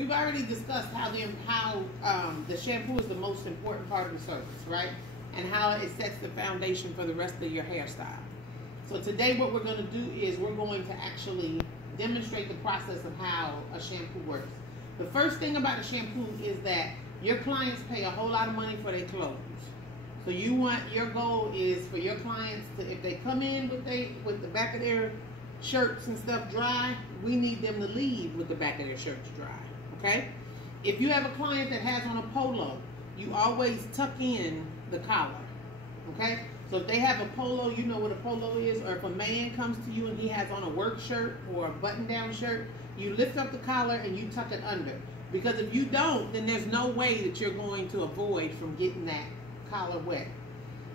we've already discussed how the shampoo is the most important part of the service, right? And how it sets the foundation for the rest of your hairstyle. So today what we're going to do is we're going to actually demonstrate the process of how a shampoo works. The first thing about a shampoo is that your clients pay a whole lot of money for their clothes. So your goal is for your clients to, if they come in with the back of their shirts and stuff dry, we need them to leave with the back of their shirts dry, okay? If you have a client that has on a polo, you always tuck in the collar, okay? So if they have a polo, you know what a polo is, or if a man comes to you and he has on a work shirt or a button-down shirt, you lift up the collar and you tuck it under. Because if you don't, then there's no way that you're going to avoid from getting that collar wet.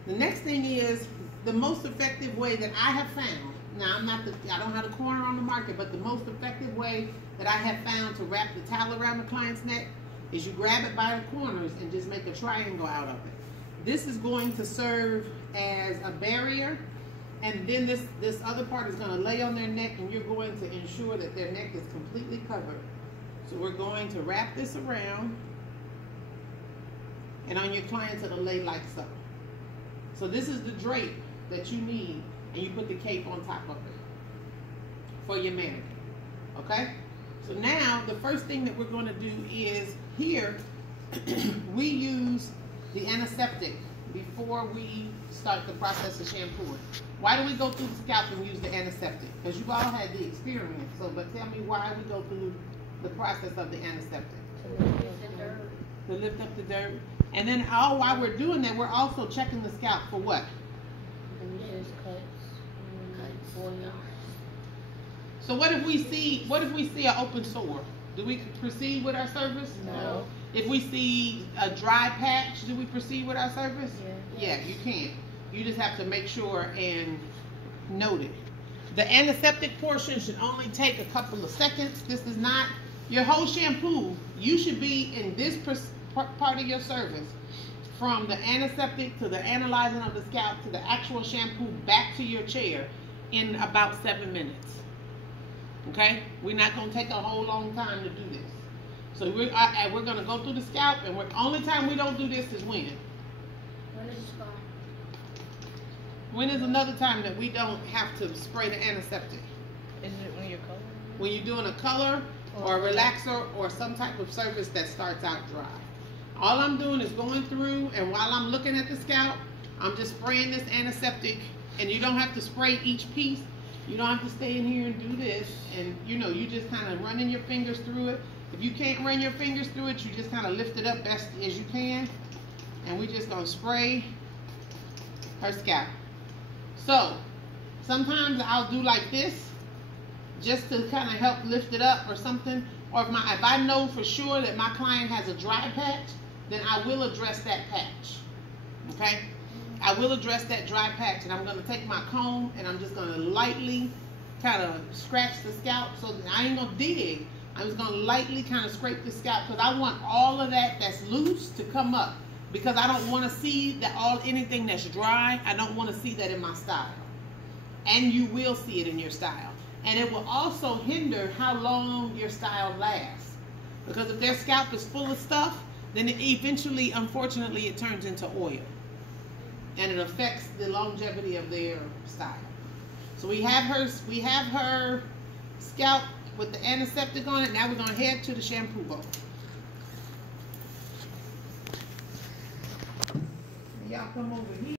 The next thing is the most effective way that I have found. Now I don't have the corner on the market, but the most effective way that I have found to wrap the towel around the client's neck is you grab it by the corners and just make a triangle out of it. This is going to serve as a barrier, and then this other part is going to lay on their neck, and you're going to ensure that their neck is completely covered. So we're going to wrap this around, and on your clients it'll lay like so. So this is the drape that you need, and you put the cape on top of it for your mannequin, okay? So now the first thing that we're going to do is here we use the antiseptic before we start the process of shampooing. Why do we go through the scalp and use the antiseptic? Because you've all had the experience. So, but tell me why we go through the process of the antiseptic. To lift up the dirt. And then while we're doing that, we're also checking the scalp for what? So what if we see an open sore? Do we proceed with our service? No. If we see a dry patch, do we proceed with our service? Yeah. Yeah, you can. You just have to make sure and note it. The antiseptic portion should only take a couple of seconds. This is not your whole shampoo. You should be in this part of your service, from the antiseptic to the analyzing of the scalp to the actual shampoo back to your chair, in about 7 minutes. Okay? We're not going to take a whole long time to do this. So we're going to go through the scalp, and the only time we don't do this is when? When is it? When is another time that we don't have to spray the antiseptic? Is it when you're coloring? When you're doing a color or a relaxer or some type of service that starts out dry. All I'm doing is going through, and while I'm looking at the scalp, I'm just spraying this antiseptic, and you don't have to spray each piece. You don't have to stay in here and do this, and you just kind of running your fingers through it. If you can't run your fingers through it, you just kind of lift it up best as you can, and we're just gonna spray her scalp. So sometimes I'll do like this just to kind of help lift it up or something. Or if I know for sure that my client has a dry patch, then I will address that patch. Okay? I will address that dry patch, and I'm going to take my comb and I'm just going to lightly kind of scratch the scalp. So that I ain't going to dig. I'm just going to lightly kind of scrape the scalp, because I want all of that that's loose to come up, because I don't want to see anything that's dry. I don't want to see that in my style. And you will see it in your style. And it will also hinder how long your style lasts. Because if their scalp is full of stuff, then eventually, unfortunately, it turns into oil. And it affects the longevity of their style. So we have her scalp with the antiseptic on it. Now we're going to head to the shampoo bowl. Y'all come over here.